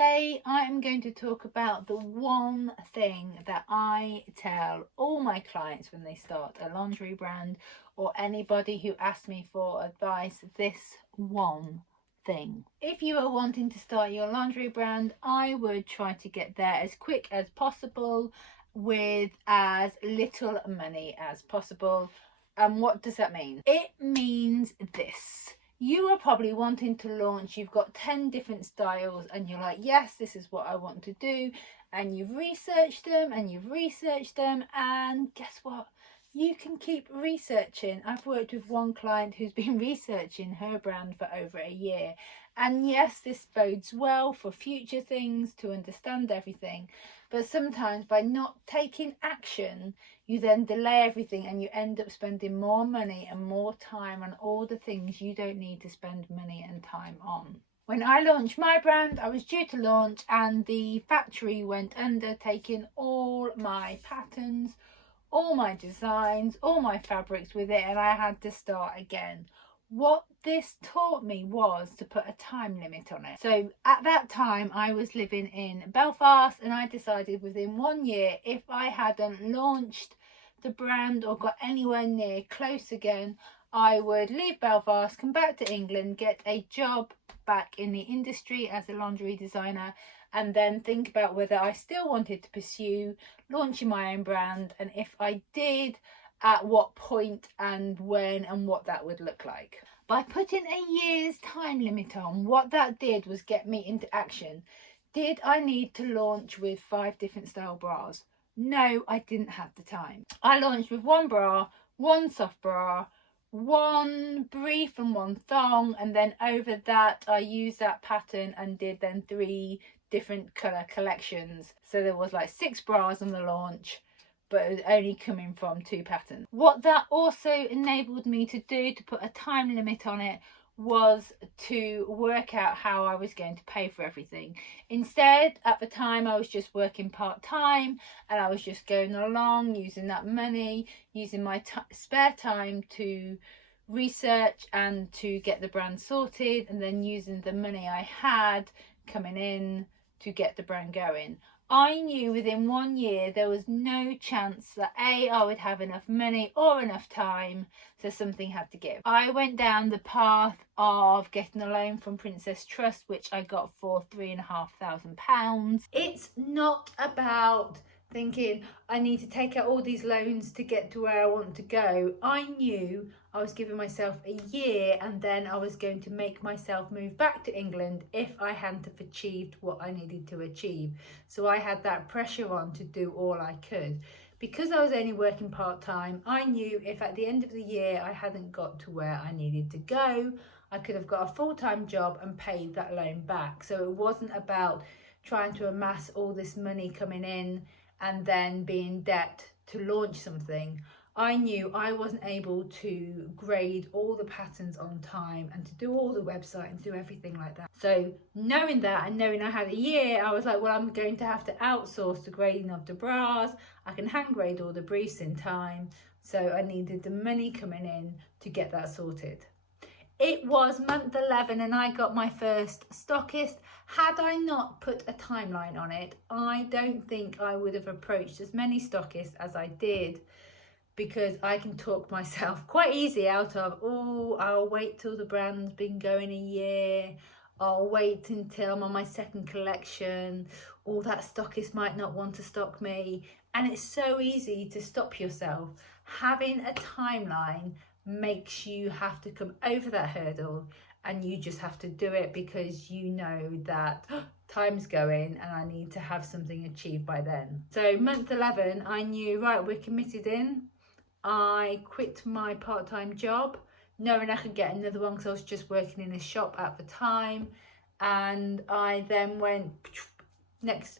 Today I am going to talk about the one thing that I tell all my clients when they start a lingerie brand, or anybody who asks me for advice. This one thing: if you are wanting to start your lingerie brand, I would try to get there as quick as possible with as little money as possible. And what does that mean? It means this: you are probably wanting to launch, you've got 10 different styles and you're like, yes, this is what I want to do, and you've researched them and guess what? You can keep researching. I've worked with one client who's been researching her brand for over a year, and yes, this bodes well for future things, to understand everything, but sometimes by not taking action, you then delay everything and you end up spending more money and more time on all the things you don't need to spend money and time on. When I launched my brand, I was due to launch and the factory went under, taking all my patterns, all my designs, all my fabrics with it, and I had to start again. What this taught me was to put a time limit on it. So at that time I was living in Belfast, and I decided within 1 year, if I hadn't launched the brand or got anywhere near close again, I would leave Belfast, come back to England, get a job back in the industry as a lingerie designer, and then think about whether I still wanted to pursue launching my own brand, and if I did, at what point and when and what that would look like. By putting a year's time limit on, what that did was get me into action. Did I need to launch with 5 different style bras? No, I didn't have the time. I launched with 1 bra, 1 soft bra, 1 brief and 1 thong, and then over that I used that pattern and did then 3 different colour collections. So there was like 6 bras on the launch, but it was only coming from 2 patterns. What that also enabled me to do, to put a time limit on it, was to work out how I was going to pay for everything. Instead, at the time, I was just working part-time and I was just going along using that money, using my spare time to research and to get the brand sorted, and then using the money I had coming in to get the brand going. I knew within 1 year there was no chance that I would have enough money or enough time, so something had to give. I went down the path of getting a loan from Princess Trust, which I got for £3,500. It's not about thinking I need to take out all these loans to get to where I want to go. I knew I was giving myself a year and then I was going to make myself move back to England if I hadn't have achieved what I needed to achieve. So I had that pressure on to do all I could. Because I was only working part-time, I knew if at the end of the year I hadn't got to where I needed to go, I could have got a full-time job and paid that loan back. So it wasn't about trying to amass all this money coming in and then be in debt to launch something. I knew I wasn't able to grade all the patterns on time and to do all the website and to do everything like that. So knowing that and knowing I had a year, I was like, well, I'm going to have to outsource the grading of the bras. I can hand grade all the briefs in time. So I needed the money coming in to get that sorted. It was month 11 and I got my first stockist. Had I not put a timeline on it, I don't think I would have approached as many stockists as I did, because I can talk myself quite easy out of, oh, I'll wait till the brand's been going a year, I'll wait until I'm on my 2nd collection, or that stockist might not want to stock me. And it's so easy to stop yourself. Having a timeline makes you have to come over that hurdle, and you just have to do it because you know that time's going and I need to have something achieved by then. So month 11, I knew, right, we're committed in. I quit my part-time job knowing I could get another one because I was just working in a shop at the time, and I then went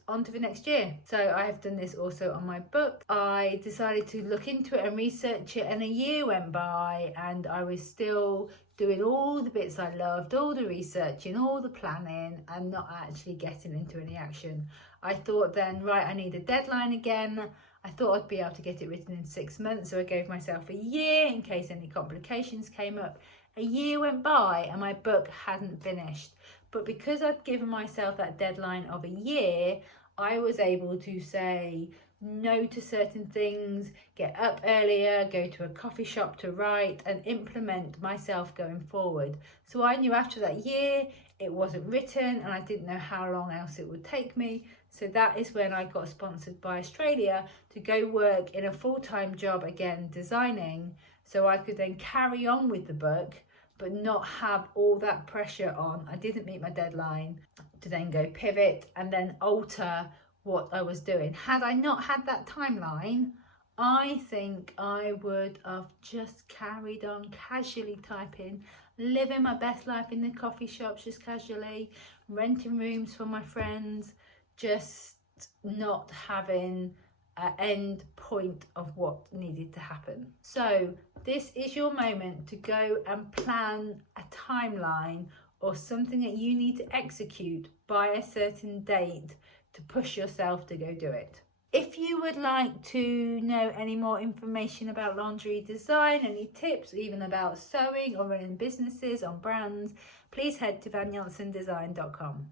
on to the next year. So I have done this also on my book. I decided to look into it and research it, and a year went by and I was still doing all the bits I loved, all the researching, all the planning, and not actually getting into any action. I thought then, right, I need a deadline again. I thought I'd be able to get it written in 6 months, so I gave myself a year in case any complications came up. A year went by and my book hadn't finished. But because I'd given myself that deadline of a year, I was able to say no to certain things, get up earlier, go to a coffee shop to write, and implement myself going forward. So I knew after that year it wasn't written and I didn't know how long else it would take me. So that is when I got sponsored by Australia to go work in a full-time job again, designing, so I could then carry on with the book but not have all that pressure on. I didn't meet my deadline to then go pivot and then alter what I was doing. Had I not had that timeline, I think I would have just carried on casually typing, living my best life in the coffee shops just casually, renting rooms for my friends, just not having an end point of what needed to happen. So this is your moment to go and plan a timeline or something that you need to execute by a certain date to push yourself to go do it. If you would like to know any more information about lingerie design, any tips, even about sewing or running businesses on brands, please head to vanjanssendesign.com.